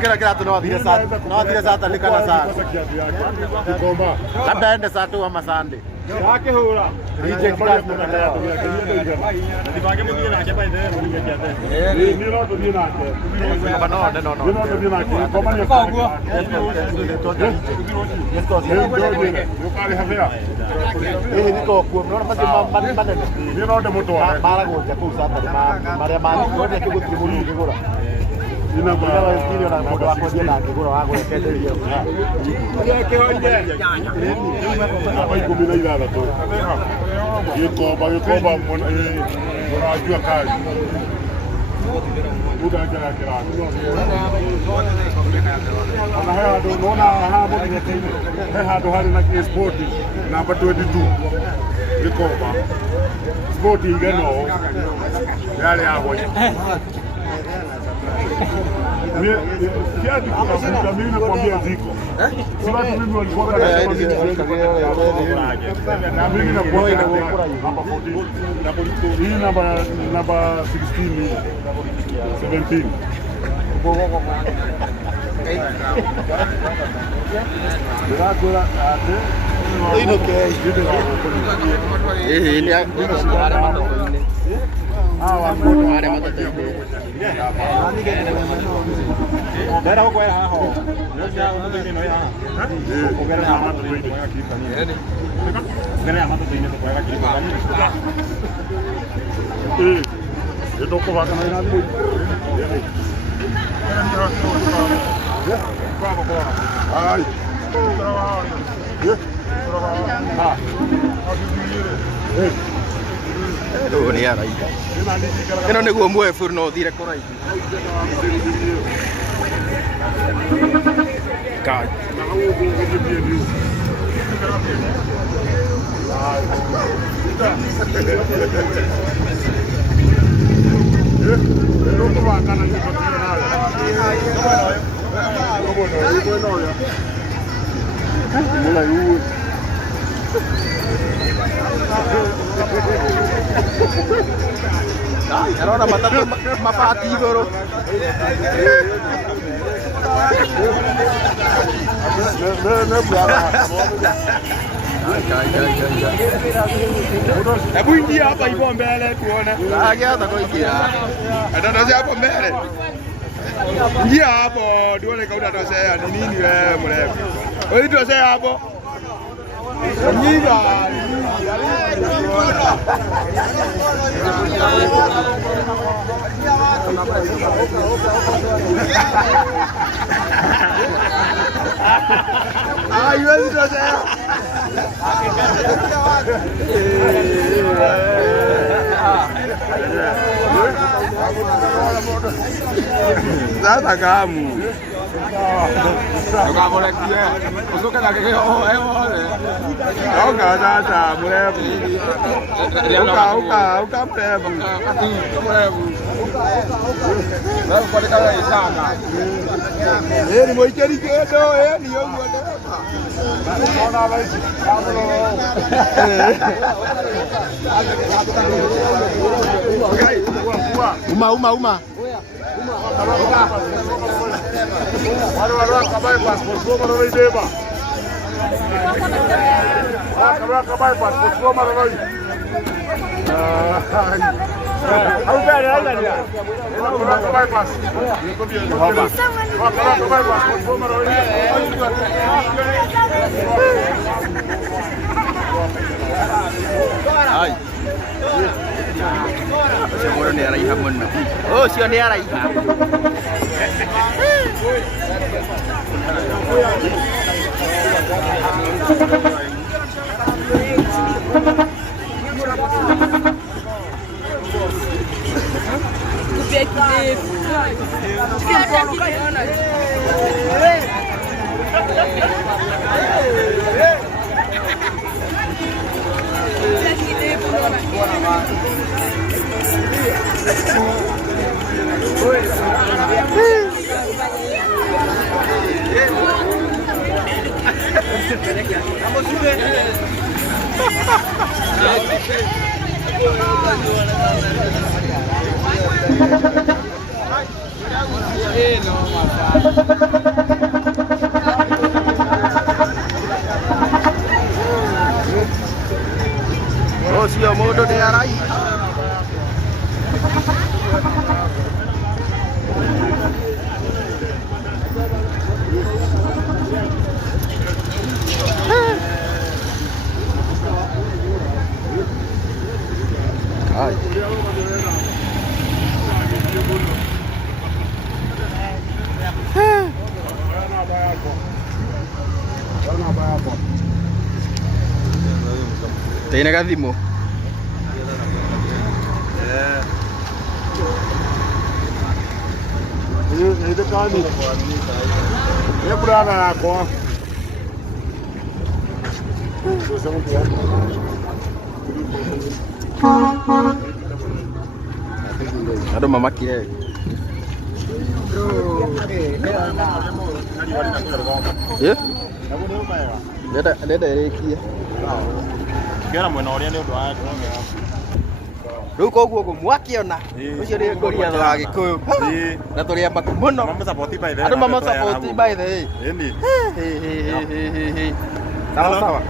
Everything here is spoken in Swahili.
Kila kiatu no thire sata likana sana. Labda ende saa tu ama Sunday. Yake hura. Reject class na kaya tu yake. Ndibage muthie nake by the way ni no tu nake. No. Ni no tu nake. Koma ni kwa. Yukari havia. Niko kwa mnaona basi manene. Ni no de moto. Mara goja kwa sata. Maria mali ngoja kigutibulu kigura. Ina kwa studio na moto wako je na kigura wako yekeje. Yake hoje. Hapa iko bila ilala tu. Yuko mwana ajua kazi. Uda kila. Ana haya ndo naona haya mbona ni hado hali na sport namba 22. Yuko sport ingeno yale hapo. Mimi nakwambia ziko. Si watu mimi walikuwa wanasema mimi nakwambia namba 14. Hii namba 16 17. Dracula ate. Ino ke. Ini ada motor ini. Ada motor ini. Dera huko hapo. Ndio motor ini no ya. Ogera na motor ini kwa kifani. Ogera motor ini kwa kifani. Ndio kwa kana na ndio. Ai. Ndio ni ara ika. Ino niguo mwefu no thire kora iki. Kai. Ndio kwa kana ni ahora matando mapati igoro. Hebu ingia hapa hivyo mbele tuone. Hata kuingia. Ndio hapo mbele. Ingia hapo tuone kama utatosea ni nini wewe mrefu. Wewe utosea hapo. Ingia. Ai, wewe utosea. Sasa kamu. Ndio boleh dia. Usuka na keke ole. Oka sasa mrefu. Uka mrefu. Mrefu. Ndio kwa kama isana. Ni moikeri kedo, ni yongo ndoka. Ona basi. Uma. Wale acabar passport soma na beba. Acabar passport soma na beba. Au pera aí, Daniel. Acabar passport. Acabar passport soma na beba. Ai. Semua ni araiha muna. Oh, sio ni araiha. Oh, sio modo de arai. Ai. Tem negathimo. Ini kani. Ini berapa aku? Ada mama kira. Ya? Ada kia. Kira mwena uria ni undu wa riu koguo mwakiona ucio ni ngoria wa Gikuyu na turi amba muno mama support by the way sawa sawa.